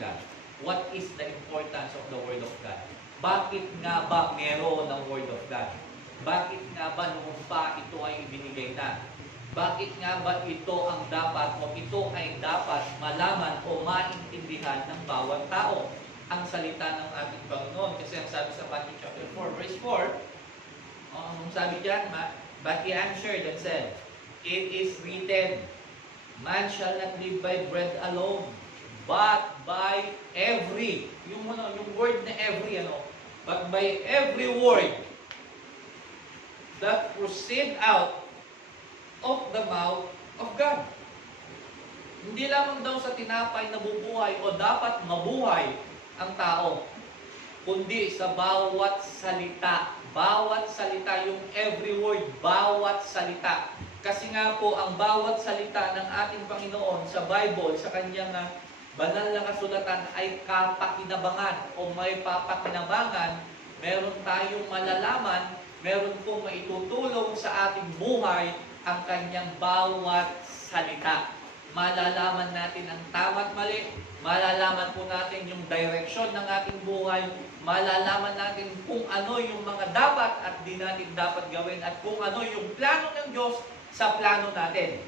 God. What is the importance of the Word of God? Bakit nga ba meron ng Word of God? Bakit nga ba noong pa ito ay ibinigay na? Bakit nga ba ito ang dapat o ito ay dapat malaman o maintindihan ng bawat tao? Ang salita ng ating Panginoon. Kasi ang sabi sa Matthew chapter 4, verse 4, ang sabi diyan, but he answered and said, it is written, man shall not live by bread alone, but by every, yung word na every, but by every word that proceed out of the mouth of God. Hindi lamang daw sa tinapay nabubuhay o dapat mabuhay ang tao, kundi sa bawat salita. Bawat salita, yung every word, bawat salita. Kasi nga po, ang bawat salita ng ating Panginoon sa Bible, sa kanyang banal na kasulatan ay kapakinabangan o may papakinabangan. Meron tayong malalaman, meron pong maitutulong sa ating buhay ang kanyang bawat salita. Malalaman natin ang tama at mali, malalaman po natin yung direksyon ng ating buhay, malalaman natin kung ano yung mga dapat at di natin dapat gawin at kung ano yung plano ng Diyos sa plano natin.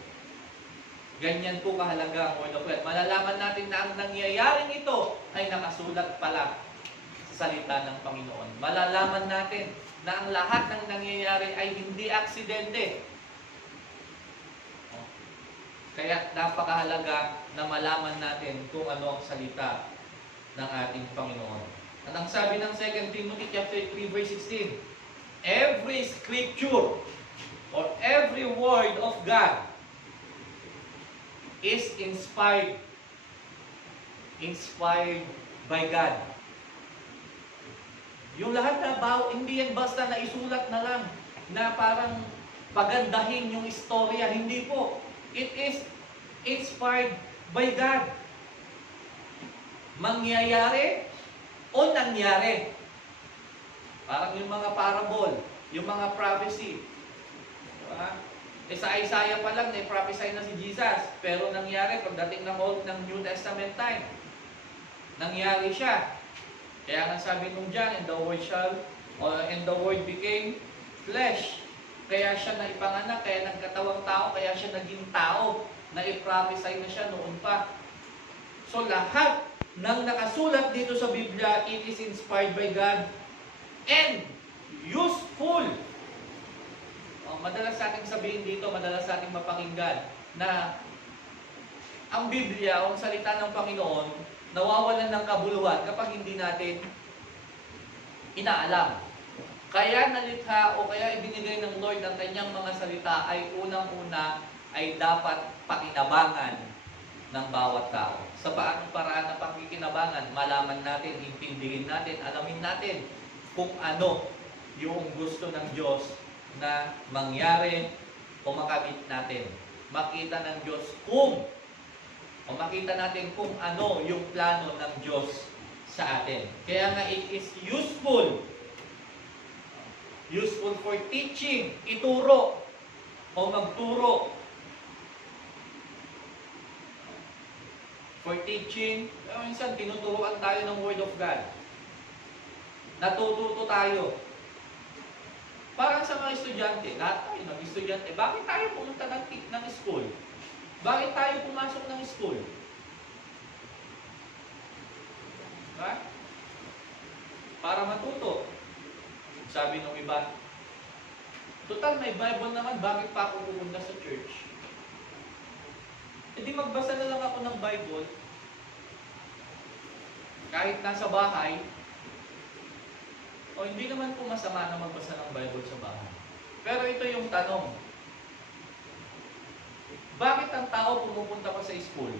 Ganyan po kahalaga ang Word of God. Malalaman natin na ang nangyayaring ito ay nakasulat pala sa salita ng Panginoon. Malalaman natin na ang lahat ng nangyayari ay hindi aksidente. Kaya napakahalaga na malaman natin kung ano ang salita ng ating Panginoon. At ang sabi ng 2 Timothy chapter 3 verse 16, every scripture or every word of God is inspired by God. Yung lahat na hindi yan basta na isulat na lang na parang pagandahin yung istorya, hindi po. It is inspired by God. Mangyayari o nangyari. Parang yung mga parable, yung mga prophecy. Diba? Sa Isaiah pa lang, prophesy na si Jesus. Pero nangyari pagdating ng New Testament time. Nangyari siya. Kaya nga sabi nung John, and the word became flesh. Kaya siya naipanganak, kaya nagkatawang tao, kaya siya naging tao. Na-prophesy na siya noon pa. So lahat ng nakasulat dito sa Biblia, it is inspired by God and useful. Madalas sa ating sabihin dito, madalas sa ating mapakinggan na ang Biblia, ang salita ng Panginoon, nawawalan ng kabuluhan kapag hindi natin inaalam. Kaya nalikha o kaya ibinigay ng Lord ang kanyang mga salita ay unang-una ay dapat pakinabangan ng bawat tao. Sa paanong paraan ng pakikinabangan, malaman natin, intindihin natin, alamin natin kung ano yung gusto ng Diyos na mangyari o makamit natin. Makita ng Diyos makita natin kung ano yung plano ng Diyos sa atin. Kaya nga it is useful for teaching, ituro o magturo. For teaching, minsan tinuturuan tayo ng Word of God. Natututo tayo. Parang sa mga estudyante, lahat tayo ng estudyante, bakit tayo pumunta ng school? Bakit tayo pumasok ng school? Diba? Para matuto. Sabi ng iba, total may Bible naman, bakit pa ako pupunta sa church? E di magbasa na lang ako ng Bible, kahit nasa bahay, o hindi naman po masama na magbasa ng Bible sa bahay. Pero ito yung tanong, bakit ang tao pumupunta pa sa school?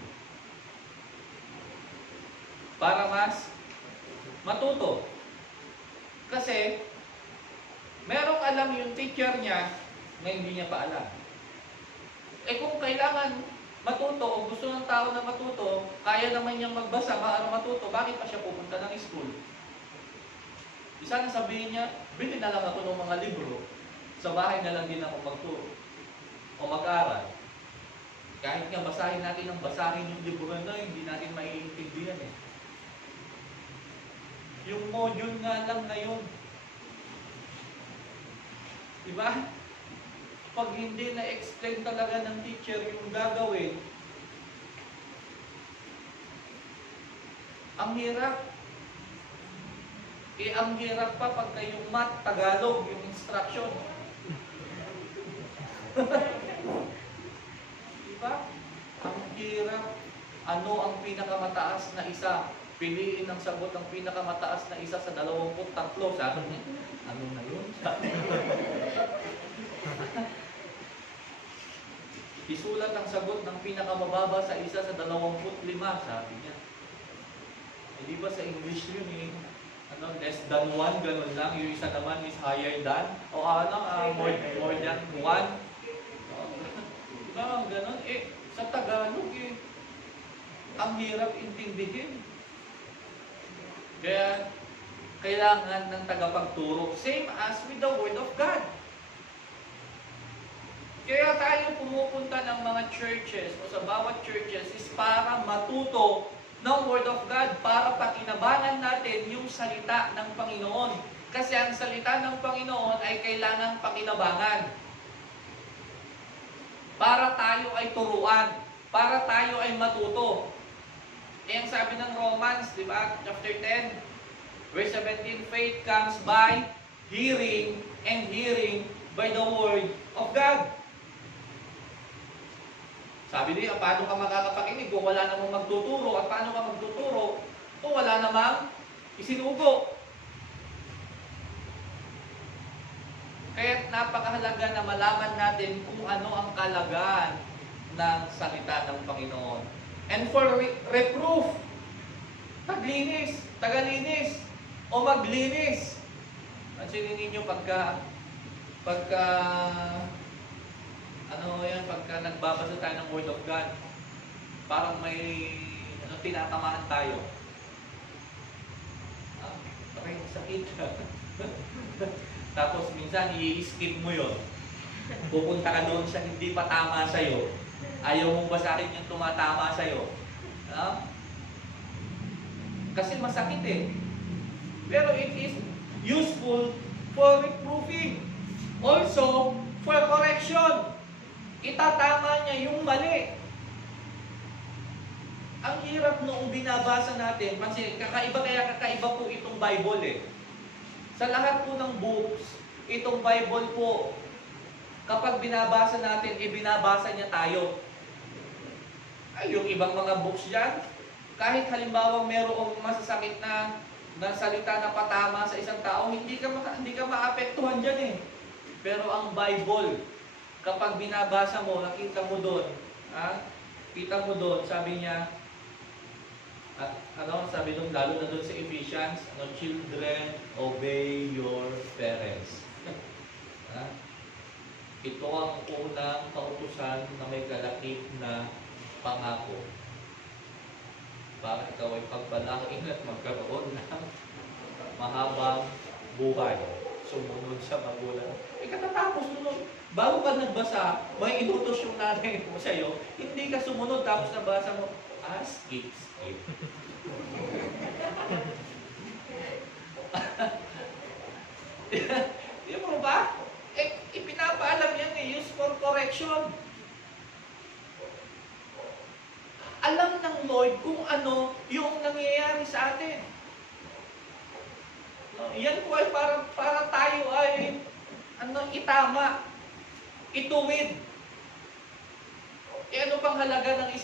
Para mas matuto. Kasi, merong alam yung teacher niya na hindi niya pa alam. Kung kailangan matuto o gusto ng tao na matuto, kaya naman niyang magbasa para matuto, bakit pa siya pupunta ng school? Isa na sabihin niya, bili na lang ako ng mga libro, sa bahay na lang din ako magturo o mag-aral. Kahit nga basahin natin ng basahin yung libro na hindi natin maiintindihan . Yung module nga lang na yun. Diba? Pag hindi na-explain talaga ng teacher yung gagawin, ang hirap. Ang hirap pa pagka yung math, Tagalog, yung instruction. Diba? Ang hirap. Ano ang pinakamataas na isa? Piliin ang sagot ng pinakamataas na isa sa 23. Sabi niya, ano na yun? Isulat ang sagot ng pinakamababa sa isa sa 25, sabi niya. Di ba sa English yun eh? Ano, less than 1, ganun lang. Yung isa naman is higher than. O more than 1. Diba, ganun. Sa Tagalog ang hirap intindihin. Kaya, kailangan ng tagapagturo. Same as with the Word of God. Kaya tayo pumupunta ng mga churches o sa bawat churches is para matuto ng Word of God, para pakinabangan natin yung salita ng Panginoon. Kasi ang salita ng Panginoon ay kailangang pakinabangan. Para tayo ay turuan, para tayo ay matuto. Ang sabi ng Romans, di ba, chapter 10, verse 17, faith comes by hearing, and hearing by the Word of God. Sabi niya, paano ka makakapakinig kung wala namang magtuturo? At paano ka magtuturo kung wala namang isinugo? Kaya napakahalaga na malaman natin kung ano ang kalagayan ng salita ng Panginoon. And for reproof, taglinis, tagalinis, o maglinis. Pansinin ninyo pagka nagbabasa tayo ng Word of God, parang may tinatamaan tayo. Okay, sakit. Tapos minsan i-skip mo yon. Pupunta ka doon sa hindi pa tama sa'yo. Ayaw mong basahin yung tumatama sa'yo. Kasi masakit eh. Pero it is useful for reproofing. Also, for correction. Itatama niya yung mali. Ang hirap noong binabasa natin, kasi kakaiba po itong Bible eh. Sa lahat po ng books, itong Bible po, kapag binabasa natin, binabasa niya tayo. Ay, yung ibang mga books dyan, kahit halimbawa merong masasakit na salita na patama sa isang tao, hindi ka maapektuhan dyan eh. Pero ang Bible, kapag binabasa mo, nakita mo doon, kita mo doon, sabi niya, sabi doon, lalo na doon sa Ephesians, children, obey your parents. Ito ang unang kautusan na may kalakip na pangako. Para ikaw ay pagbalangin at magkaroon ng mahabang buhay. Sumunod sa magulang. Katatapos nun, bago ka nagbasa, may inutos yung nanay mo sa'yo, hindi ka sumunod, tapos nabasa mo, skip. Di mo ba? Ipinapaalam yan use for correction. Alam ng Lord kung ano yung nangyayari sa atin. Yan po ay para tayo ay itama, ituwid. Ano pang halaga ng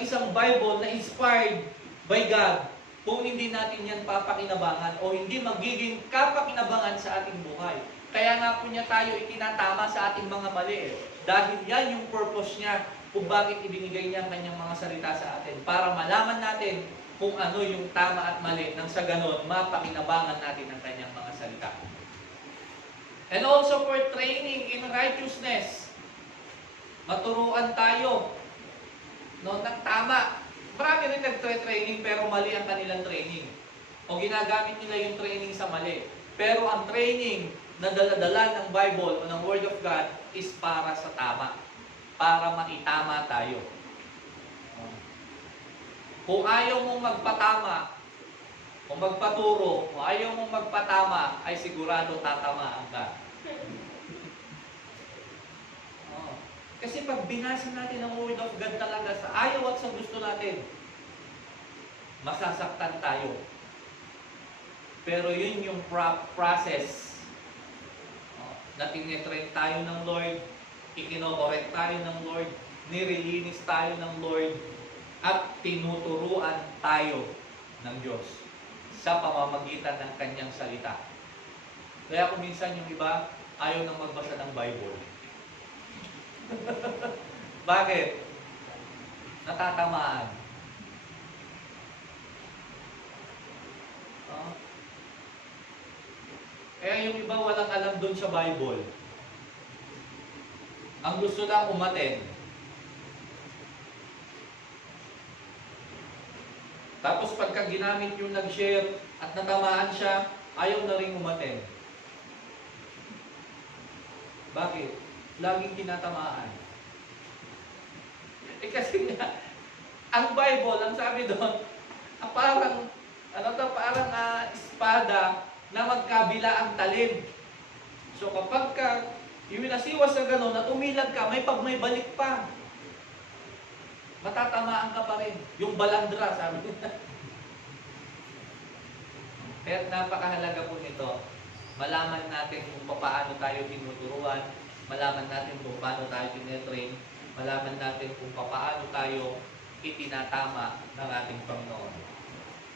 isang Bible na inspired by God kung hindi natin yan papakinabangan o hindi magiging kapakinabangan sa ating buhay. Kaya nga po niya tayo itinatama sa ating mga mali. Dahil yan yung purpose niya kung bakit ibinigay niya ang kanyang mga salita sa atin. Para malaman natin kung ano yung tama at mali nang sa ganon, mapakinabangan natin ang kanyang mga salita. And also for training in righteousness. Maturuan tayo ng tama. Marami rin nagtre-training pero mali ang kanilang training. O ginagamit nila yung training sa mali. Pero ang training na dala-dala ng Bible o ng Word of God is para sa tama. Para maitama tayo. Kung ayaw mong magpatama, Kung magpaturo, kung ayaw mong magpatama, ay sigurado tatamaan ka. Oh. Kasi pag binasa natin ang Word of God talaga sa ayaw at sa gusto natin, masasaktan tayo. Pero yun yung process. Oh. Na tinetrain tayo ng Lord, ikinokorek tayo ng Lord, nirilinis tayo ng Lord, at tinuturuan tayo ng Diyos sa pamamagitan ng Kanyang salita. Kaya kung minsan yung iba, ayaw nang magbasa ng Bible. Bakit? Natatamaan. Oh. Kaya yung iba walang alam doon sa Bible. Ang gusto lang umattend. Tapos pagka ginamit yung nag-share at natamaan siya, ayaw na rin umattend. Bakit? Laging tinatamaan. Kasi nga, ang Bible, ang sabi doon, parang espada na magkabila ang talim. So kapag yung nasiwas na gano'n at umilag ka, may balik pa. Matatamaan ka pa rin. Yung balandra, sabi nila. Kaya napakahalaga po nito. Malaman natin kung paano tayo tinuturuan, malaman natin kung paano tayo tinetrain, malaman natin kung paano tayo itinatama ng ating Panginoon.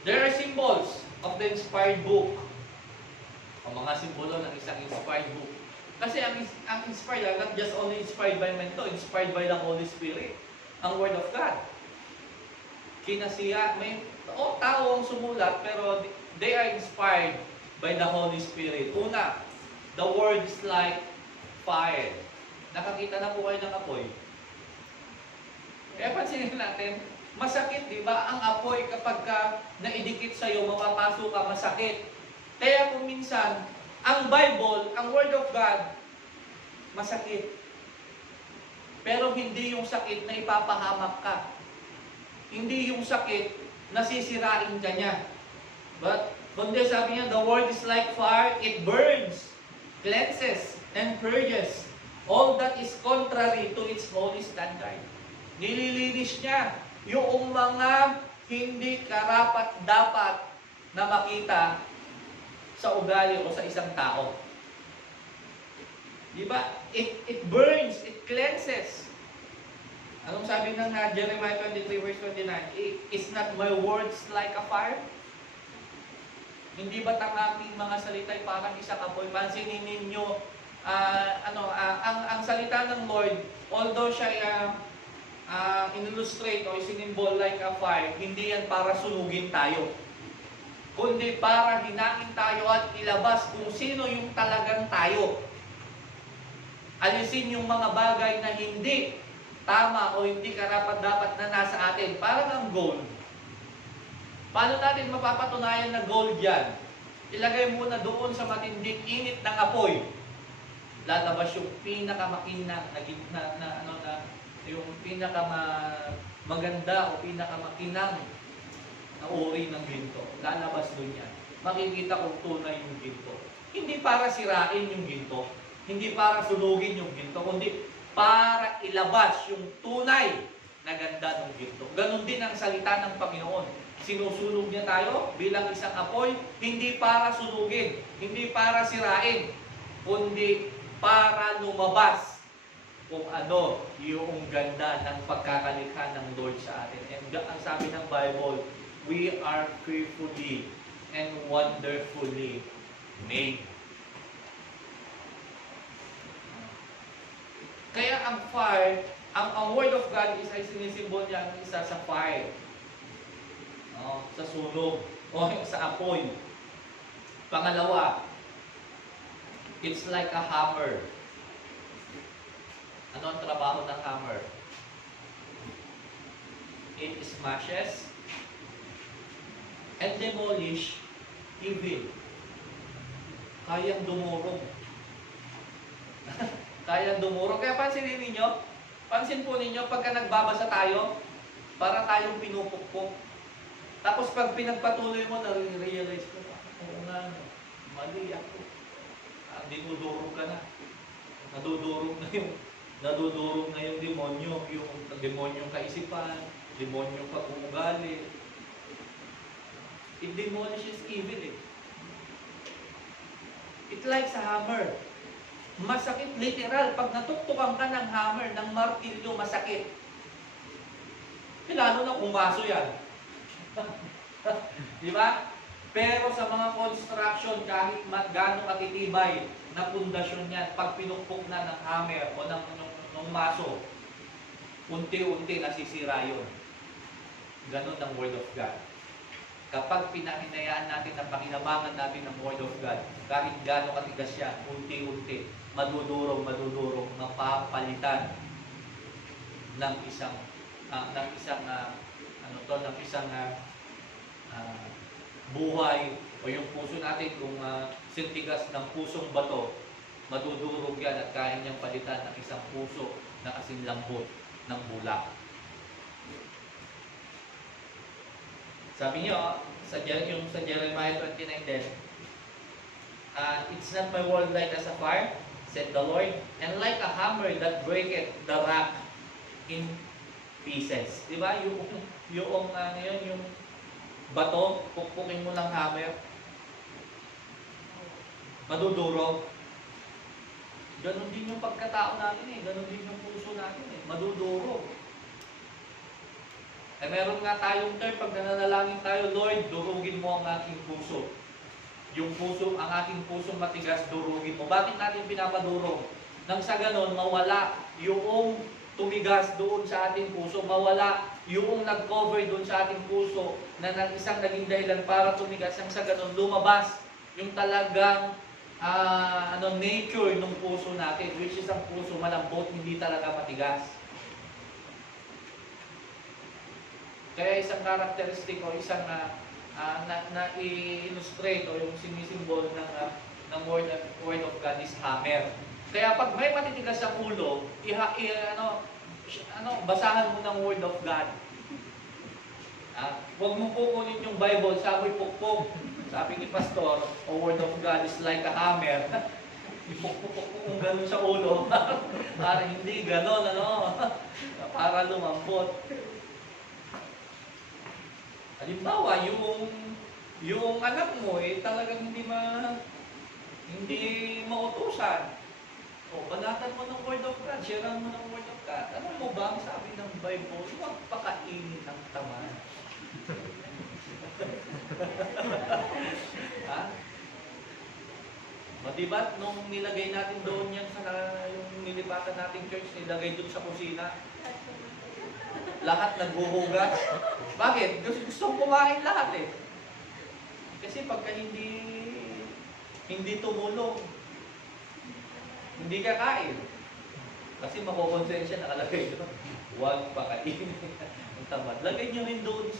There are symbols of the inspired book. O mga simbolo ng isang inspired book. Kasi ang inspired, not just only inspired by men to, inspired by the Holy Spirit. Ang Word of God. Kinasiya, may tao ang sumulat, pero they are inspired by the Holy Spirit. Una, the Word is like fire. Nakakita na po kayo ng apoy. Kaya pansinin natin, masakit, di ba? Ang apoy kapag naidikit sa'yo, mapapasok ka, masakit. Kaya kung minsan, ang Bible, ang Word of God, masakit. Pero hindi yung sakit na ipapahamak ka. Hindi yung sakit na sisirain ka niya. But, kundi sabi niya, the word is like fire, it burns, cleanses, and purges all that is contrary to its holy standard. Nililinis niya yung mga hindi karapat-dapat na makita sa ugali o sa isang tao. Diba? It burns, it cleanses. Anong sabi ng Jeremiah 23 verse 29? Is not my words like a fire? Hindi ba't ang aking mga salita ay parang isang apoy? Pansinin ninyo, ang salita ng Lord, although siya in-illustrate o isinimbol like a fire, hindi yan para sunugin tayo. Kundi para hinangin tayo at ilabas kung sino yung talagang tayo. Alisin yung mga bagay na hindi tama o hindi karapat-dapat na nasa atin. Parang ang gold. Paano natin mapapatunayan na gold yan? Ilagay muna doon sa matinding init ng apoy. Lalabas yung pinakamakinang yung pinakamaganda o pinakamakinang na uri ng ginto. Lalabas doon yan. Makikita kung tunay yung ginto. Hindi para sirain yung ginto. Hindi para sunugin yung ginto, kundi para ilabas yung tunay na ganda ng ginto. Ganon din ang salita ng Panginoon. Sinusunog niya tayo bilang isang apoy, hindi para sunugin, hindi para sirain, kundi para lumabas kung ano yung ganda ng pagkakalikha ng Lord sa atin. And ang sabi ng Bible, we are fearfully and wonderfully made. Kaya ang fire, ang Word of God is ay sinisimbol niya ang isa sa fire. Sa sunog o sa apoy. Pangalawa, it's like a hammer. Ano ang trabaho ng hammer? It smashes and demolish evil. Kayang dumurog. Kayang dumurog. Kaya pansin po ninyo, pagka nagbabasa tayo, para tayong pinupukpok. Tapos pag pinagpatuloy mo, nare-realize mo, oo nga, no, mali ako. Dinudurog ka na. Nadudurog na yung demonyo, yung demonyong kaisipan, demonyong pag-uugali. It demolishes evil eh. It's like sa hammer. Masakit literal. Pag natuktukan ka ng hammer, ng martilyo, masakit. Lalo na umaso yan. Di ba? Pero sa mga construction, kahit gano'ng katitibay na pundasyon yan, pag pinukpok na ng hammer o ng maso, unti-unti nasisira yun. Ganon ang Word of God. Kapag pinahinayaan natin ang pakinabangan natin ng Word of God, kahit gano'ng katigas siya, unti-unti, madudurog, mapapalitan ng isang buhay o yung puso natin kung sintigas ng pusong bato, madudurog yan at kaya niyang palitan ng isang puso na kasing lambot ng bulak. Sabi niyo, sa Jeremiah 29:10, it's not my word like as a fire, said the Lord, and like a hammer that breaketh the rock in pieces. Di ba? Yung bato, pukpukin mo ng hammer, madudurog. Ganon din yung pagkatao natin eh. Ganon din yung puso natin eh. Madudurog. Eh meron nga tayong term, pag nananalangin tayo, Lord, durugin mo ang aking puso. Yung puso, ang aking pusong matigas, durugin mo. Bakit natin pinapadurog? Nang sa ganon, mawala yung tumigas doon sa ating puso, mawala yung nag-cover doon sa ating puso na isang naging dahilan para tumigas, nang sa ganon, lumabas yung talagang nature ng puso natin, which is ang puso malambot, hindi talaga matigas. Kaya isang characteristic o isang na-illustrate o yung sinisimbol ng word of God is hammer. Kaya pag may matitigas sa ulo, basahan mo ng Word of God. Huwag mong kukunin yung Bible, sabi pukpok. Sabi ni Pastor, o Word of God is like a hammer. Ipukpok kung gano'n sa ulo. Para hindi gano'n, para lumambot. Halimbawa, yung anak mo, talagang hindi mautusan. Banatan mo ng Word of God, sharean mo ng Word of God. Alam mo ba ang sabi ng Bible? Huwag pakainin ng tamad. Diba, nung nilagay natin doon yan yung nilipatan nating church, nilagay doon sa kusina. Lahat naghuhugas. Bakit? Gusto kumain lahat eh. Kasi pagka hindi tumulong, hindi ka kain. Kasi makukonsensya nakalagay doon. Huwag pakainin ang tamad. Lagay nyo rin doon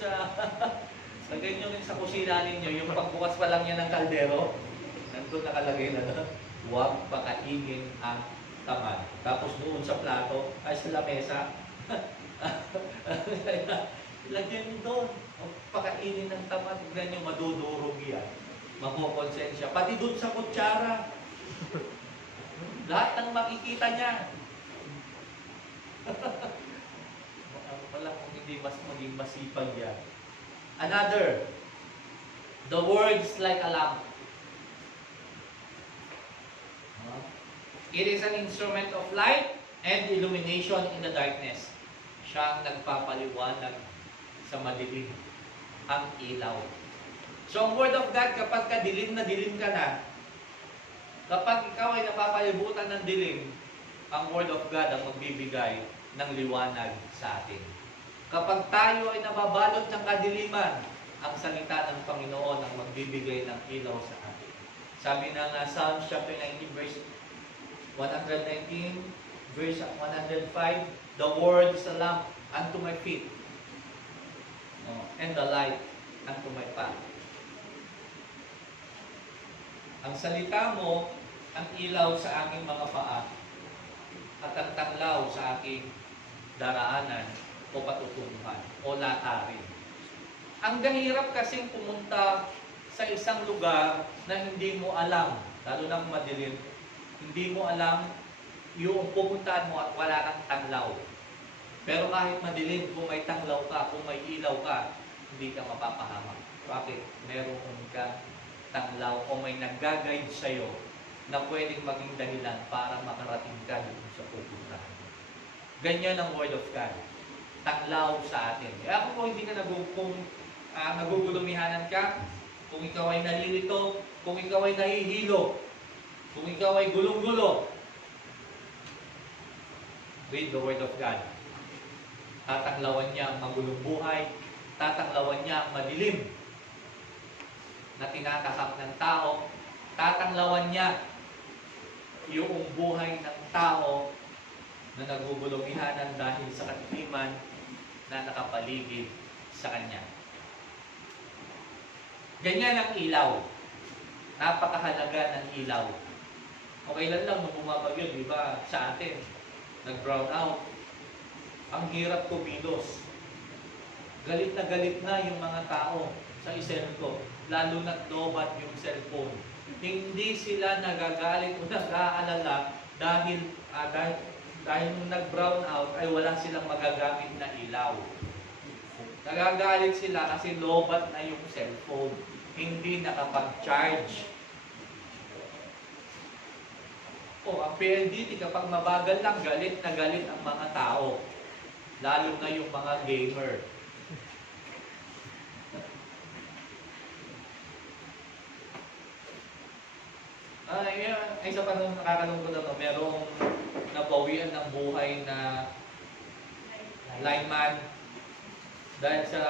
lagay nyo rin sa kusina ninyo, yung pagbukas pa lang yan ng kaldero, nandun nakalagay na doon, huwag pakainin ang tamad. Tapos doon sa plato, sa lamesa, lagyan nyo doon, huwag pakainin ng tamad. Tignan nyo, madudurog yan. Makukonsensya. Pati doon sa kutsara, lahat ng makikita niya. Wala kung hindi maging masipag yan. Another, the word is like a lamp. It is an instrument of light and illumination in the darkness. Siya ang nagpapaliwanag sa madilim, ang ilaw. So ang Word of God, kapag dilim na dilim ka na, kapag ikaw ay napapalibutan ng dilim, ang Word of God ang magbibigay ng liwanag sa atin. Kapag tayo ay nababalot ng kadiliman, ang salita ng Panginoon ang magbibigay ng ilaw sa atin. Sabi ng Psalms chapter 19 verse 119, verse 105, the word is a lamp unto my feet, and the light unto my path. Ang salita mo, ang ilaw sa aking mga paa, at ang tanglaw sa aking daraanan o patutunguhan o latarin. Ang gahirap kasing pumunta sa isang lugar na hindi mo alam, lalo na kung madilim, hindi mo alam yung pupuntahan mo at wala kang tanglaw. Pero kahit madilim, kung may tanglaw ka, kung may ilaw ka, hindi ka mapapahamak. Bakit? Meron ka tanglaw o may nag-guide sa'yo na pwedeng maging dahilan para makarating ka dito sa pupuntahan. Ganyan ang Word of God. Tanglaw sa atin. Kaya kung hindi ka nagugulumihanan ka, kung ikaw ay nalilito, kung ikaw ay nahihilo, kung ikaw ay gulong-gulo, read the Word of God. Tatanglawan niya ang magulong buhay, tatanglawan niya ang madilim na tinatahak ng tao, tatanglawan niya yung buhay ng tao na nagugulumihanan dahil sa katiliman na nakapaligid sa kanya. Ganyan ang ilaw. Napakahalaga ng ilaw. Okay lang nung bumabagyo, di ba, sa atin, nag-brown out. Ang hirap kumilos. Galit na yung mga tao sa iselko, lalo na lobat yung cellphone. Hindi sila nagagalit o nag-aalala dahil nung nag-brown out ay wala silang magagamit na ilaw. Nagagalit sila kasi lobat na yung cellphone, hindi nakapag-charge. Ang PLDT kapag mabagal lang, galit na galit ang mga tao. Lalo na yung mga gamer. Isa pa nung nakakalungkot na to, merong nabawian ng buhay na lineman dahil sa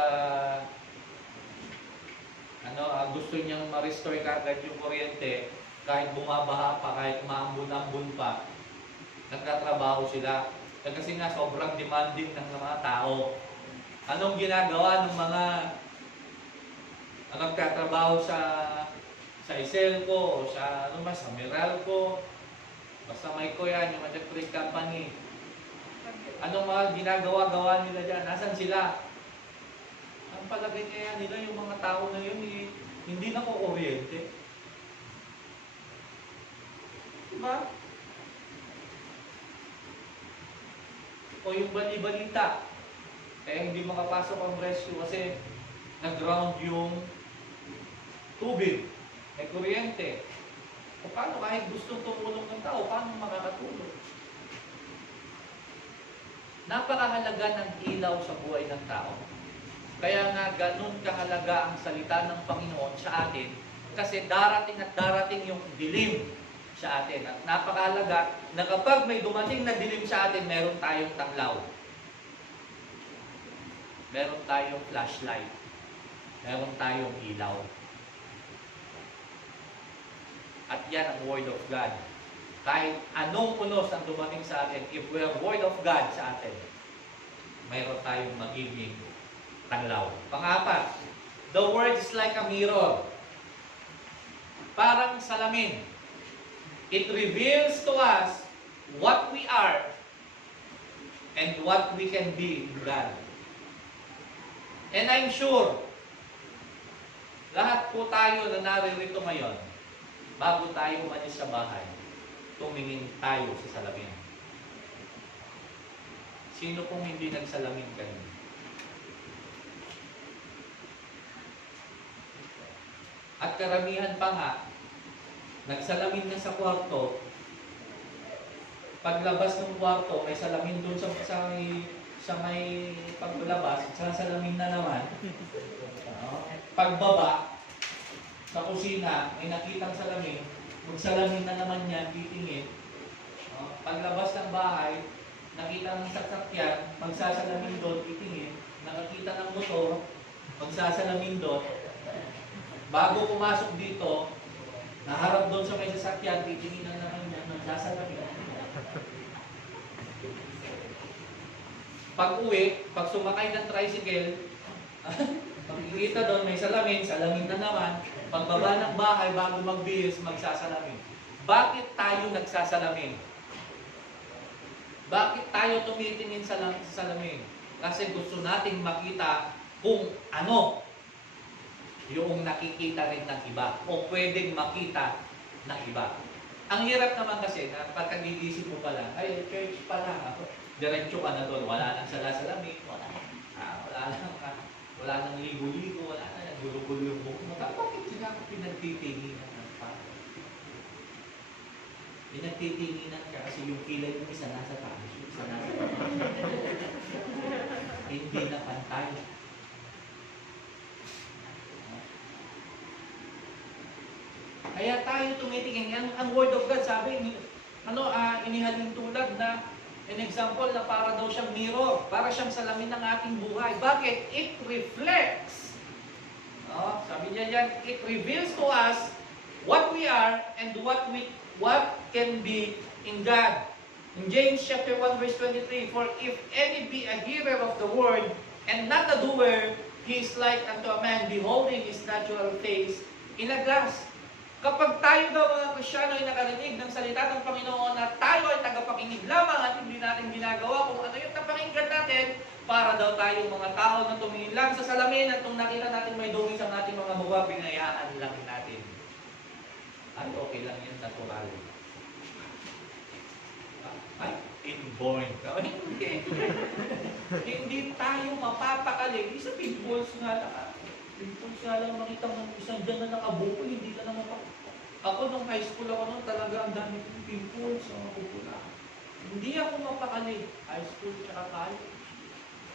gusto niyang ma-restore kagad yung kuryente kahit bumabaha pa, kahit maambun-ambun pa. Nagtatrabaho sila. Kasi nga sobrang demanding ng mga tao. Anong ginagawa ng mga nagtatrabaho sa Iselco o sa sa Meralco, basta may ko yan, yung electric company. Anong mga ginagawa-gawa nila dyan? Nasaan sila? Ang palagay kaya nila yung mga tao na yun hindi na kukuryente. Diba? O yung bali-balita, hindi makapasok ang rescue kasi nag-ground yung tubig, may kuryente. O paano kahit gusto tumulong ng tao, paano makakatulong? Napakahalaga ng ilaw sa buhay ng tao. Kaya nga ganun kahalaga ang salita ng Panginoon sa atin kasi darating at darating yung dilim sa atin. At napakahalaga na kapag may dumating na dilim sa atin, meron tayong tanglaw. Meron tayong flashlight. Meron tayong ilaw. At yan ang Word of God. Kahit anong unos ang dumating sa atin, if we have Word of God sa atin, mayroon tayong magiging tanglaw. Pang-apat, the Word is like a mirror. Parang salamin. It reveals to us what we are and what we can be in God. And I'm sure, lahat po tayo na naririto ngayon, bago tayo umalis sa bahay, tumingin tayo sa salamin. Sino pong hindi nagsalamin kanina? At karamihan pa nga, nagsalamin na sa kwarto, paglabas ng kwarto, may salamin doon sa may paglabas, sasalamin na naman. Pagbaba, sa kusina, may nakitang salamin, magsalamin na naman yan, titingin. Paglabas ng bahay, nakita ng sasakyan, magsasalamin doon, titingin. Nakakita ng motor, magsasalamin doon. Bago pumasok dito, naharap doon sa may sasakyan, titingin na naman yan, magsasalamin. Pag uwi, pag sumakay ng tricycle, pagkikita doon, may salamin, salamin na naman. Pagbaba ng bahay, bago magbihis, magsasalamin. Bakit tayo nagsasalamin? Bakit tayo tumitingin sa salamin? Kasi gusto nating makita kung ano yung nakikita rin ng iba o pwedeng makita ng iba. Ang hirap naman kasi na pagkagigising mo pala, ay, church pala ako. Diretso ka na doon, wala nang salasalamin, wala nang ligo-ligo, wala nang gulo-gulo yung buhok mo. Bakit sila ako pinagtitinginan ng Panginoon? Pinagtitinginan ka kasi yung kilay mo isa nasa taas, yung isa nasa taas. Hindi na pantay. Kaya tayo tumitingin. Ang Word of God sabi, inihalin tulad na an example na para daw siyang mirror, para siyang salamin ng ating buhay. Bakit? It reflects. Sabi niya yan, it reveals to us what we are and what can be in God. In James chapter 1 verse 23, for if any be a hearer of the word and not a doer, he is like unto a man beholding his natural face in a glass. Kapag tayo daw mga Kristyano ay nakarinig ng salita ng Panginoon at tayo ay tagapakinig lamang at hindi natin ginagawa kung ano yung napakinggan natin, para daw tayong mga tao na tumingin lang sa salamin at kung nakita natin may dungis ang ating mga mukha, binayaan lang natin. Ay, okay lang yan, natural. Ay, inborn ka. Hindi. Hindi tayo mapapakali. Isa pimples nga lang. Pimples nga lang makita mo isang dyan na nakabuko, hindi ka naman ako nung high school ako nung talaga ang dami kong pimples sa mga bukula. Hindi ako mapakali. High school tsaka college.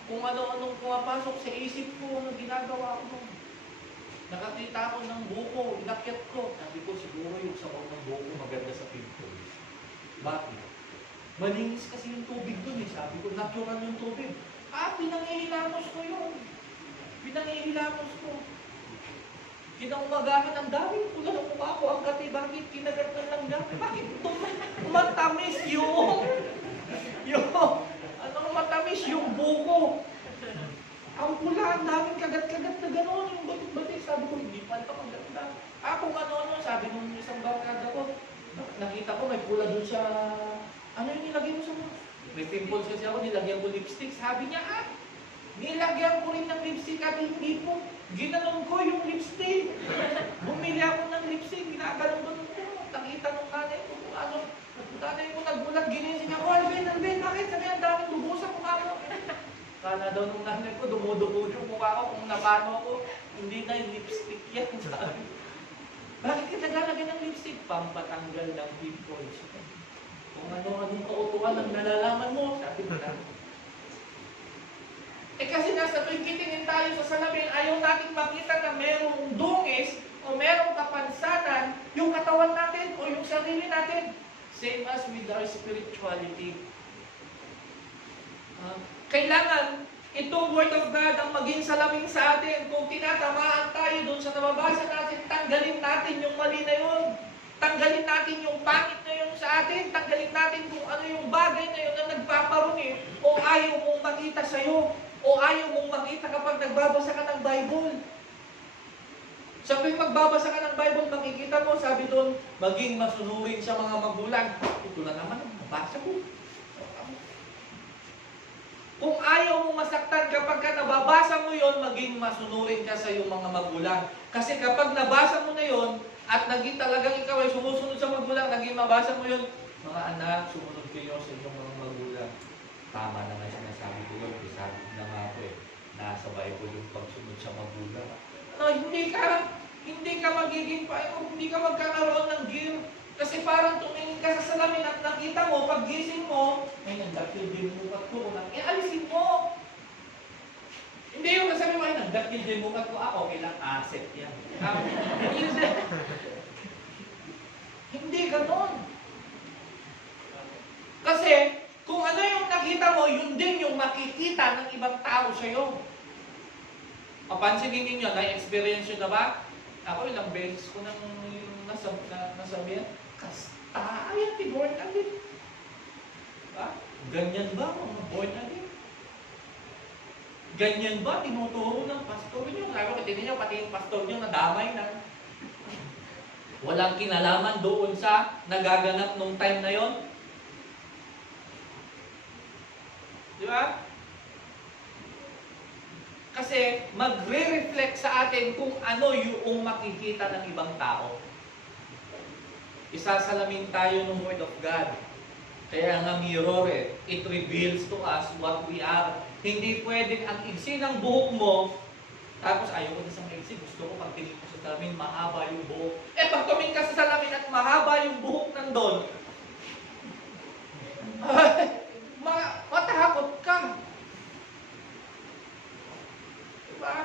Kung ano-anong pumapasok sa isip ko, anong ginagawa ko nung. Nakakita ako ng buko, inakyat ko. Sabi ko, siguro yung sabaw ng buko maganda sa pimples. Bakit? Malinis kasi yung tubig dun eh. Sabi ko, natural yung tubig. Pinangihilamos ko yun. Pinangihilamos ko. Kinaumagahan ang daming pula ng mukha ko. Ang gati, bakit kinagat ng langgam? Bakit matamis yung matamis yung buko? Ang pula, ang daming kagat-kagat na gano'n. Yung batik-batik. Sabi ko, hindi pa ito maganda. Kung ano-ano, sabi nung isang barkada ko, nakita ko may pula dun sa... Ano yung nilagay mo sa mga? May pimples kasi ako, nilagyan ko lipstick. Sabi niya, nilagyan ko rin ng lipstick at hindi po. Ginanon ko yung lipstick. Bumili ako ng lipstick, ginaganon ko. Nakita nung nanay ko, nanay ko nagulat, ginising ako, Alvin, bakit? Sabi ang daming dugo sa mukha mo. Kala daw nung nanay ko, dumudugo yung mukha ko, kung napano ako, hindi na yung lipstick yan. Bakit kita lalagyan ng lipstick? Pampatanggal ng pimples. Kung ano-anong kautuan ang nalalaman mo, sabi ko na. Kasi nasa tuwing kitingin tayo sa salamin, ayaw natin makita na merong dungis o merong kapansanan yung katawan natin o yung sarili natin. Same as with our spirituality. Kailangan itong Word of God ang maging salamin sa atin. Kung tinatamaan tayo dun sa nababasa natin, tanggalin natin yung mali na yun. Tanggalin natin yung pangit na yun sa atin. Tanggalin natin kung ano yung bagay na yun na nagpaparuni o ayaw mong makita sa'yo. O ayaw mong makita kapag nagbabasa ka ng Bible. Sabi magbabasa ka ng Bible, makikita mo, sabi doon, maging masunurin sa mga magulang. Ito na naman, nabasa ko. Kung ayaw mong masaktan kapag ka nababasa mo yon, maging masunurin ka sa iyong mga magulang. Kasi kapag nabasa mo na yon, at naging talagang ikaw ay sumusunod sa magulang, naging mabasa mo yon, mga anak, sumunod kayo sa inyong mga magulang. Tama na nga sinasabi ko yun, sabi na nga po nasa Bible yung pagsunod sa magulang. Hindi ka magiging hindi ka magkakaroon ng guilt. Kasi parang tumingin ka sa salamin at nakita mo, pag gising mo, ay nagdakil din mukat ko. Alisin mo. Hindi yung nasabi mo, ay nagdakil din mukat ko. Okay lang, asset yan. Hindi ganon. Kasi, kung ano yung nakita mo, yun din yung makikita ng ibang tao sa'yo. Papansinin ninyo, na-experience nyo na ba? Ako ilang beses ko nang nasabihan, kasta, ayan, born again. Ganyan ba mga born again? Ganyan ba tinuturo ng pastor nyo? Sabi ko, tingin nyo, pati yung pastor nyo nadamay na. Walang kinalaman doon sa nagaganap nung time na yon. Di ba? Kasi magre-reflect sa atin kung ano yung makikita ng ibang tao. Isasalamin tayo ng Word of God. Kaya nga mirror eh. It reveals to us what we are. Hindi pwedeng ang iksi ng buhok mo, tapos ayaw ko na sa maiksi, gusto ko pag tingin ko sa salamin, mahaba yung buhok. Eh pag tumingin ka sa salamin at mahaba yung buhok nandun, matakot ka. Diba?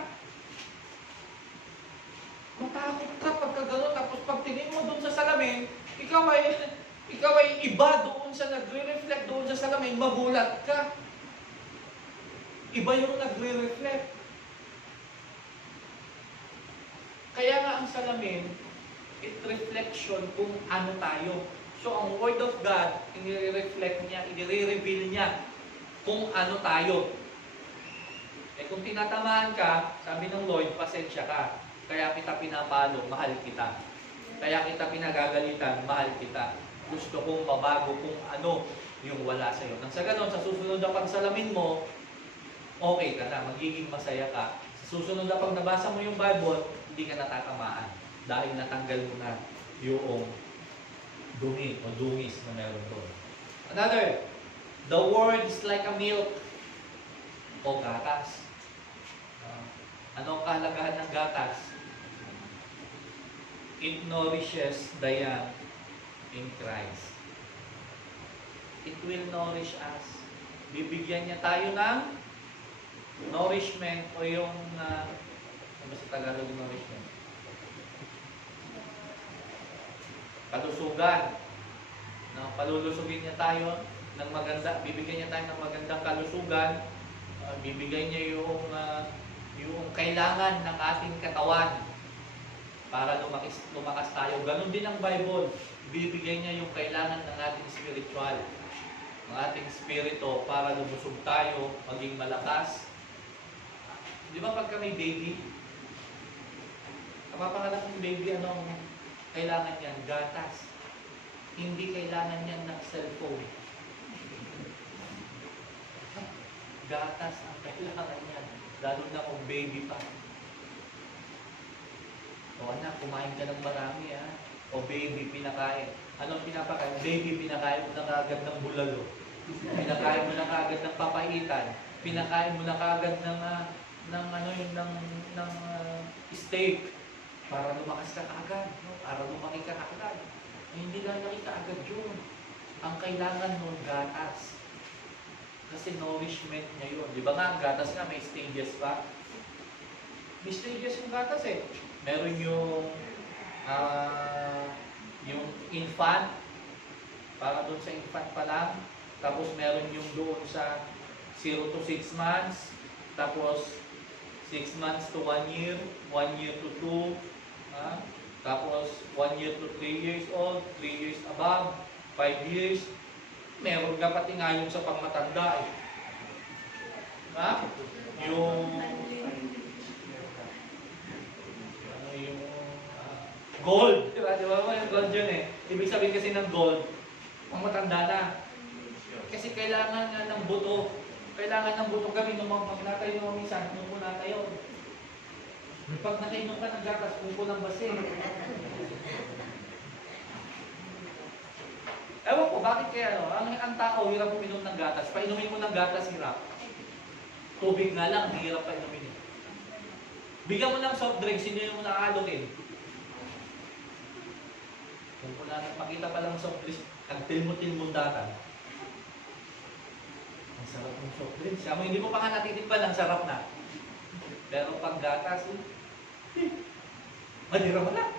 Matakot ka pagka gano'n, tapos pag tingin mo doon sa salamin, ikaw ay iba doon sa nagre-reflect doon sa salamin, magulat ka. Iba yung nagre-reflect. Kaya nga ang salamin, it reflection kung ano tayo. So ang Word of God, i-reflect niya, i-reveal niya kung ano tayo. Eh kung tinatamaan ka, sabi ng Lord, pasensya ka. Kaya kita pinapalo, mahal kita. Kaya kita pinagagalitan, mahal kita. Gusto kong mabago kung ano yung wala sa'yo. Nang sa ganon, sa susunod na pagsalamin mo, okay ka na, magiging masaya ka. Sa susunod na pag nabasa mo yung Bible, hindi ka natatamaan dahil natanggal mo na yung dumi o dungis na meron doon. Another, the word is like a milk o gatas. Ano ang kahalagahan ng gatas? It nourishes the young in Christ. It will nourish us. Bibigyan niya tayo ng nourishment o yung ano sa Tagalog nourishment? Kalusugan. Palulusugin niya tayo ng maganda, bibigyan niya tayo ng magandang kalusugan, bibigyan niya yung kailangan ng ating katawan para lumakas tayo. Ganon din ang Bible. Bibigyan niya yung kailangan ng ating spiritual, ng ating spirito para lumusog tayo, maging malakas. Di ba pagka may baby, kapapanganak ng baby, anong kailangan niyan? Gatas. Hindi kailangan niyan ng cellphone. Gatas ang kailangan niyan. Lalo na kung baby pa. O anak, kumain ka ng marami ha. O baby, pinakain. Anong pinapakain? Baby, pinakain mo na kagad ng bulalo. Pinakain mo na kagad ng papaitan. Pinakain mo na kagad ng steak. Para lumakas ka agad. No? Para lumaki ka agad. Hindi lalaki ka agad yun. Ang kailangan mo, gatas. Kasi nourishment niya yun. Di ba nga, ang gatas nga may stages pa? May stages yung gatas eh. Meron yung infant, para doon sa infant pa lang. Tapos meron yung doon sa 0 to 6 months. Tapos 6 months to 1 year, 1 year to 2. Tapos 1 year to 3 years old, 3 years above, 5 years. Meron ka pati nga yung sa pangmatanda eh. Yung gold. Diba? Diba yung gold yun eh. Ibig sabihin kasi ng gold, pangmatanda na. Kasi kailangan nga ng buto. Kailangan ng buto kami nung magnatayo mo minsan, nung muna tayo. Pag nakainom ka ng gatas, pupo ng base. Ewan ko, bakit kaya ang tao hirap uminom ng gatas. Painumin mo ng gatas, hirap. Tubig nga lang, hirap pa inumin. Bigyan mo ng soft drink, sino yung nakakalokin? Kung wala makita pa lang soft drink, agtil-mo-til-mo datan. Ang sarap ng soft drink. Siya mo, hindi mo pa nga natitikpan, ang sarap na. Pero pag gatas, madira mo na.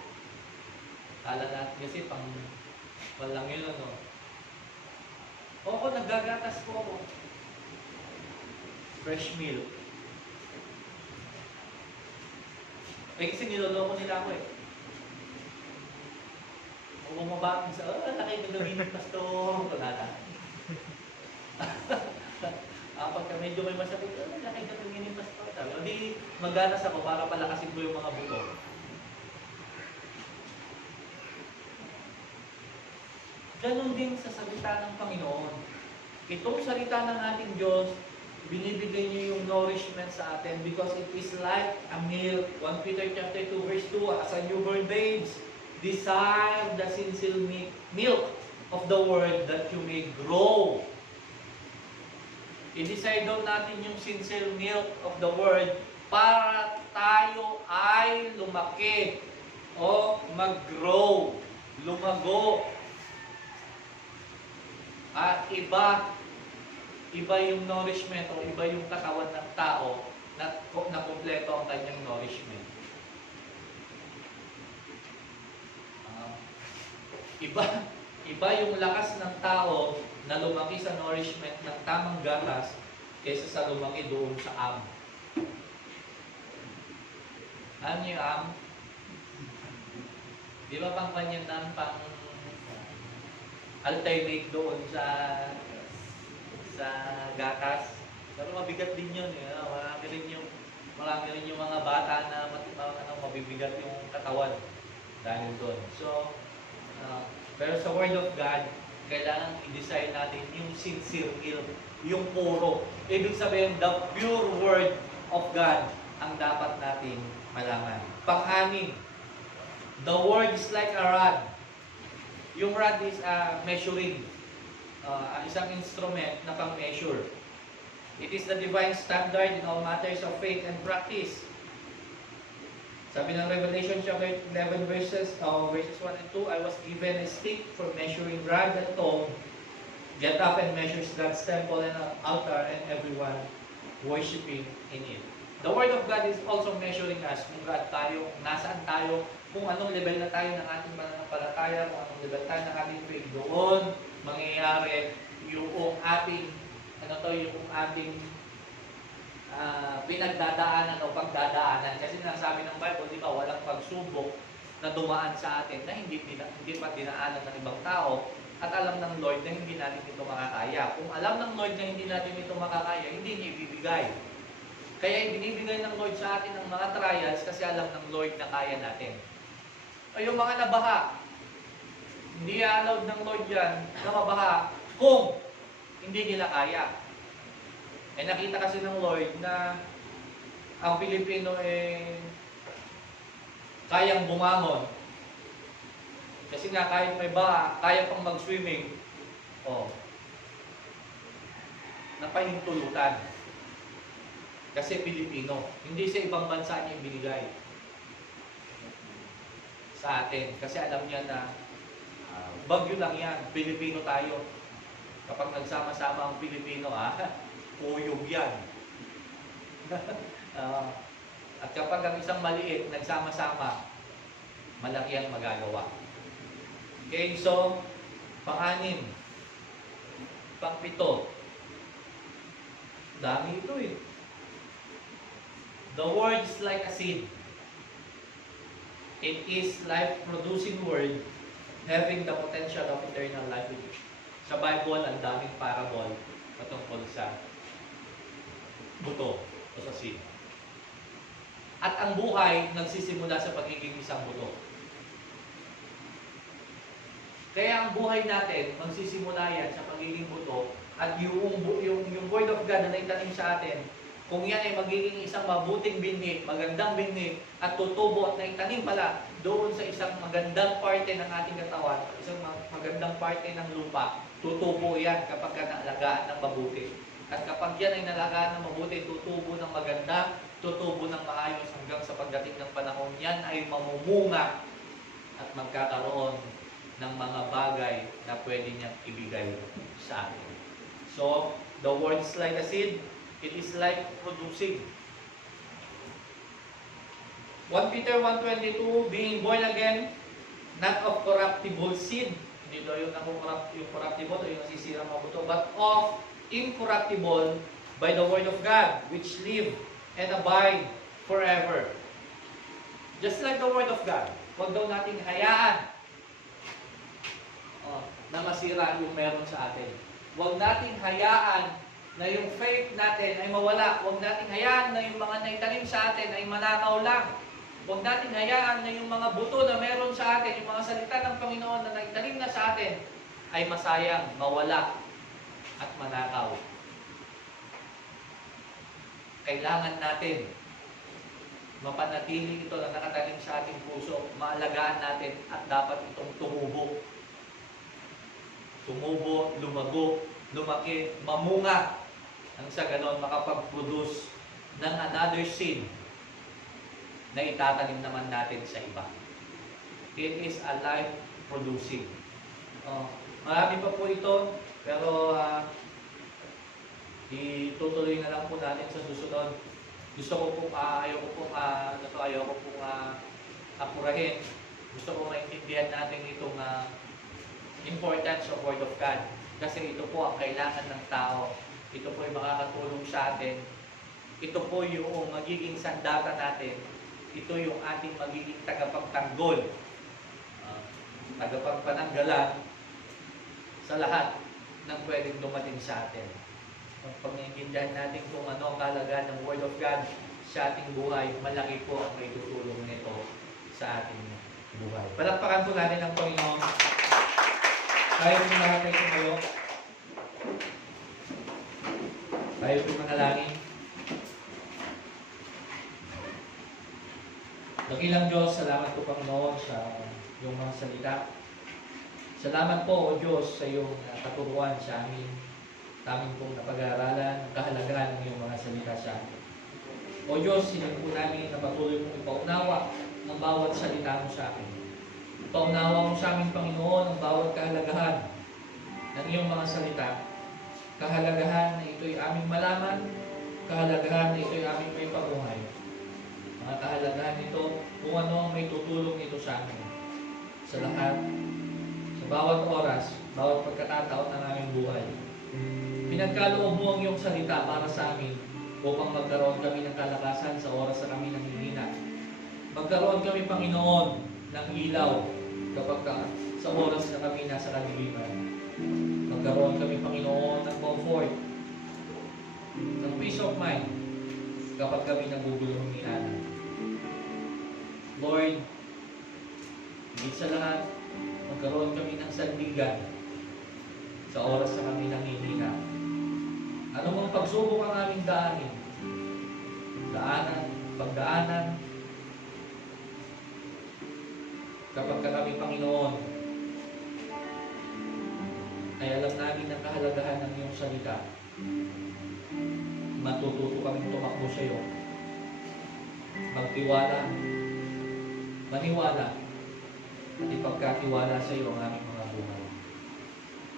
Kala natin kasi pang walang yun ano. Oo, naggagatas po ako. Fresh milk. Eh kasi niloloko nila ako eh. Kung bumaba sa, laki ka gawin ng pastor. Wala na. Pagka medyo may masakit, laki ka gawin ng pastor. O di, magganas ako para palakasin ko yung mga buto. Ganon din sa salita ng Panginoon. Itong salita ng ating Diyos, binibigay niyo yung nourishment sa atin because it is like a meal. 1 Peter chapter 2 verse 2, as a newborn babes, desire the sincere milk of the word that you may grow. I-desire daw natin yung sincere milk of the word para tayo ay lumaki o mag-grow, lumago. At iba yung nourishment o iba yung katawan ng tao na kumpleto ang kanyang nourishment. Iba yung lakas ng tao na lumaki sa nourishment ng tamang gatas kaysa sa lumaki doon sa am. Ano yung am? Di ba pang panyanan, pang alternate doon sa gatas? Pero mabigat din yun. Marami rin yung mga bata na mabibigat yung katawan dahil doon. So, pero sa Word of God, kailangan i-design natin yung sincere milk, yung puro. Ibig sabihin, the pure Word of God ang dapat natin malaman. Pang-anim, the Word is like a rod. Yung rod is measuring, isang instrument na pang-measure. It is the divine standard in all matters of faith and practice. Sabi ng Revelation chapter 11 verses 1 and 2, I was given a stick for measuring rod and told, get up and measure God's temple and altar and everyone worshiping in it. The Word of God is also measuring us kung tayo, nasaan tayo, kung anong level na tayo ng ating pananampalataya, kung anong level tayo ng ating faith. Doon mangyayari yung ating pinagdadaanan o pagdadaanan. Kasi nasabi ng Bible, di ba, walang pagsubok na dumaan sa atin na hindi pa dinaanan ng ibang tao at alam ng Lord na hindi natin ito makakaya. Kung alam ng Lord na hindi natin ito makakaya, hindi niya ibibigay. Kaya binibigay ng Lord sa atin ang mga trials kasi alam ng Lord na kaya natin. O yung mga nabaha, hindi allowed ng Lord yan na mabaha kung hindi nila kaya. Eh nakita kasi ng Lord na ang Pilipino kayang bumangon. Kasi nga kahit may baha, kaya pang mag-swimming. Napahintulutan. Kasi Pilipino. Hindi sa ibang bansa niya binigay sa atin. Kasi alam niya na bagyo lang yan. Pilipino tayo. Kapag nagsama-sama ang Pilipino, uyog yan. At kapag ang isang maliit, nagsama-sama, malaki ang magagawa. Okay, so, pang-anim, pang-pito, dami ito eh. The word is like a seed. It is life-producing word having the potential of eternal life with you. Sa Bible, ang daming parable patungkol sa buto o sa seed. At ang buhay nagsisimula sa pagiging isang buto. Kaya ang buhay natin, magsisimula yan sa pagiging buto at yung Word of God na naitanim sa atin, kung yan ay magiging isang mabuting binhi, magandang binhi, at tutubo at naitanim pala doon sa isang magandang parte ng ating katawan, isang magandang parte ng lupa, tutubo yan kapag naalagaan ng mabuti. At kapag yan ay nalagaan ng mabuti, tutubo ng maganda, tutubo ng maayos hanggang sa pagdating ng panahon, yan ay mamumunga at magkakaroon ng mga bagay na pwede niyang ibigay sa atin. So, the word is like a seed. It is like producing. 1 Peter 1:22, being born again, not of corruptible seed, hindi daw yung corruptible o yung nasisira mabuto, but of incorruptible by the word of God, which live and abide forever. Just like the word of God, huwag daw nating hayaan na masira yung meron sa atin. Huwag nating hayaan na yung faith natin ay mawala. Huwag nating hayaan na yung mga naitanim sa atin ay manakaw lang. Huwag nating hayaan na yung mga buto na meron sa atin, yung mga salita ng Panginoon na naitanim na sa atin, ay masayang, mawala, at manakaw. kailangan natin mapanatili ito na nakatanim sa ating puso, maalagaan natin at dapat itong tumubo. Tumubo, lumago, lumaki, mamunga. Nang sa ganon makapag-produce ng another seed na itatanim naman natin sa iba. It is a life producing. Marami pa po ito, pero itutuloy na lang po natin sa susunod. Gusto ko pong, ayaw ko pong apurahin. Gusto ko maintindihan natin itong importance of Word of God. Kasi ito po ang kailangan ng tao. Ito po yung makakatulong sa atin. Ito po yung magiging sandata natin. Ito yung ating magiging tagapagtanggol. Tagapagpananggalan sa lahat ng pwedeng dumating sa atin. Pag naiintindihan natin kung ano ang kalagayan ng Word of God sa ating buhay, malaki po ang may tutulong nito sa ating buhay. Palakpakan po natin ang Panginoon. Tayo po lahat ay tumayo. Tayo po manalangin. Dakilang Diyos, salamat po Panginoon sa iyong mga salita. Salamat po, O Diyos, sa iyong katuruan sa amin. Namin pong napag-aaralan ang kahalagahan ng iyong mga salita sa amin. O Diyos, sinig po namin na patuloy mong ipaunawa ang bawat salita mo sa akin. Ipaunawa mo sa amin, Panginoon, ang bawat kahalagahan ng iyong mga salita. Kahalagahan na ito'y aming malaman, kahalagahan na ito'y aming may pamuhay. Mga kahalagahan nito, kung ano ang may tutulong nito sa amin. Sa lahat, sa bawat oras, bawat pagkakataon ng aming buhay. Pinagkaloob mo ang iyong salita para sa amin upang magkaroon kami ng kalakasan sa oras na kami nanghihina. Magkaroon kami, Panginoon, ng ilaw kapag sa oras na kami nasa kadiliman. Magkaroon kami, Panginoon, ng comfort, ng peace of mind kapag kami nagugulong hihana. Lord, higit sa lahat, magkaroon kami ng sandigan sa oras na kami nanghihina. Ano mong pagsubok ang aming daanin? Pagdaanan, kapag kami, Panginoon, ay alam namin ang kahalagahan ng iyong salita. Matututo kaming tumakbo sa iyo. Magtiwala, maniwala, at ipagkatiwala sa iyo ang aming mga buhay.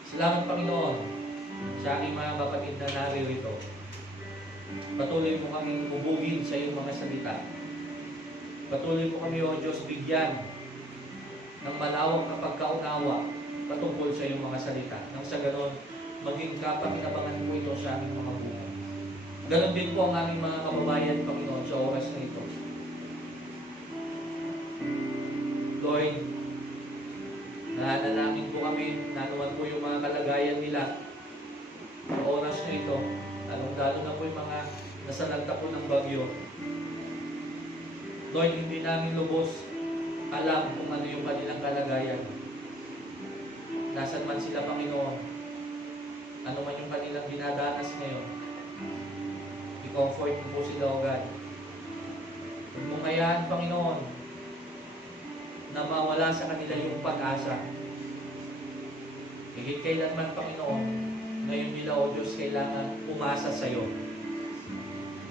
Salamat, Panginoon, sa aking mga kapatid na naririto. Patuloy mo kaming ubugin sa iyong mga salita. Patuloy mo kami, O Diyos, bigyan ng malawak na pagkaunawa patungkol sa iyong mga salita. Nang sa ganon, maging kapakinabangan mo ito sa aming mga buhay. Ganon din po ang aming mga kababayan, Panginoon, sa oras na ito. Lord, nanalangin po kami, nanuwan po yung mga kalagayan nila sa oras na ito, lalong-lalo na po yung mga nasalagta po ng bagyo. Lord, hindi namin lubos alam kung ano yung kanilang kalagayan. Nasaan man sila, Panginoon, ano man yung kanilang dinadanas ngayon, i-comfort mo po sila, O God. Huwag mong hayaan, Panginoon, na mawala sa kanila yung pag-asa. Higit kailanman, Panginoon, ngayon nila, O Diyos, kailangan umasa sa iyo.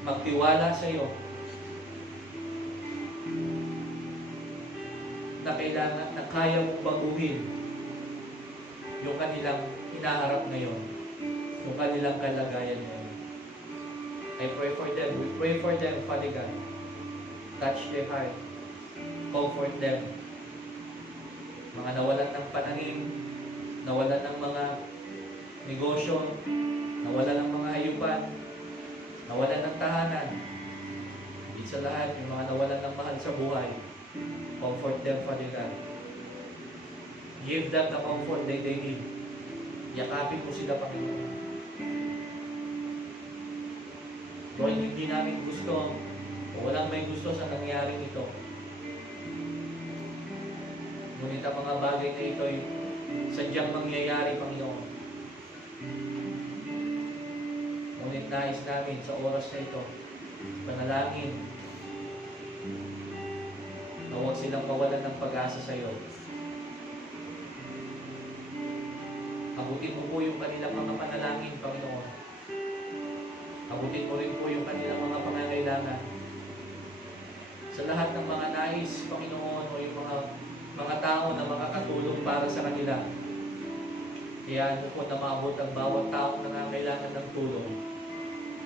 Magtiwala sa iyo. Na kailangan, na kaya mong baguhin yung kanilang hinaharap ngayon. Yung kanilang kalagayan ngayon. I pray for them. We pray for them, Father God. Touch their heart. Comfort them. Mga nawalan ng pananim, nawalan ng mga negosyo, nawalan ng mga hayupan, nawalan ng tahanan. Higit sa lahat, yung mga nawalan ng mahal sa buhay, comfort them, Father God. Give them the comfort they need. Yakapin mo sila, Panginoon. Lord, hindi namin gusto, o walang may gusto sa nangyaring ito. Ngunit ang mga bagay na ito ay sadyang mangyayari, Panginoon. Ngunit nais namin sa oras na ito Panalangin na huwag silang mawalan ng pag-asa sa iyo. Abutin mo po yung kanilang mga panalangin, Panginoon. Abutin mo rin po yung kanilang mga pangangailangan. Sa lahat ng mga nais, Panginoon, o yung mga tao na makakatulong para sa kanila. Kaya ano po na maabot ang bawat taong nangangailangan ng tulong.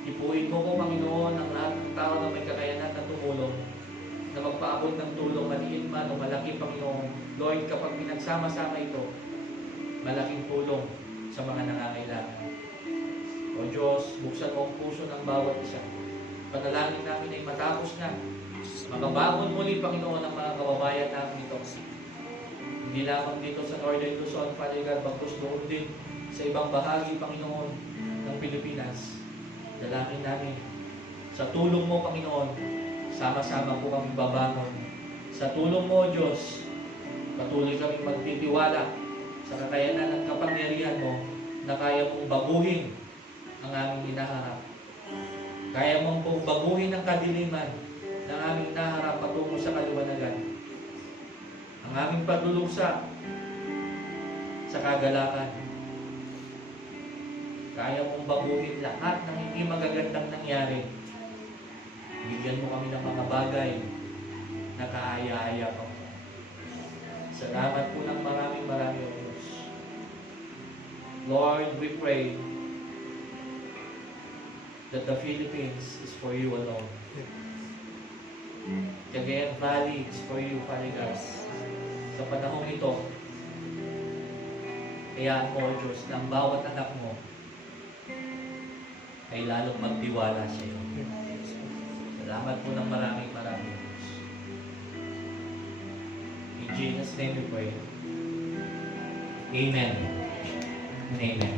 Ipuin mo po, Panginoon, ang lahat ng tao na may kakayanan na tumulong, na magpaabot ng tulong, maliit man o malaki, Panginoon. Lord, kapag pinagsama-sama ito, malaking tulong sa mga nangangailangan. O Diyos, buksan mo ang puso ng bawat isa. Panalangin namin ay matapos na. Makabangon muli, Panginoon, ang mga kababayan namin ito. Hindi lamang dito sa Northern Luzon, Father God, bagkus doon din sa ibang bahagi, Panginoon, ng Pilipinas. Dalangin namin. Sa tulong mo, Panginoon, sama-sama po kami babangon. Sa tulong mo, Diyos, patuloy kaming magtitiwala sa kakayanan ng kapangyarihan mo na kaya mong baguhin ang aming hinaharap. Kaya mong pong baguhin ang kadiliman ng aming hinaharap patungo sa kaliwanagan. Ang aming pagluluksa sa kagalakan. Kaya mong baguhin lahat ng hindi magagandang nangyari. Bigyan mo kami ng mga bagay na kaaya-aya pa mo. Salamat po ng maraming O Diyos. Lord, we pray that the Philippines is for you alone. Cagayan Valley is for you, Father God. Sa panahong ito, hayaan mo, O Diyos, na ang bawat anak mo ay lalong magtiwala sa iyo. Salamat po ng maraming O Diyos. In Jesus' name we pray. Amen and amen.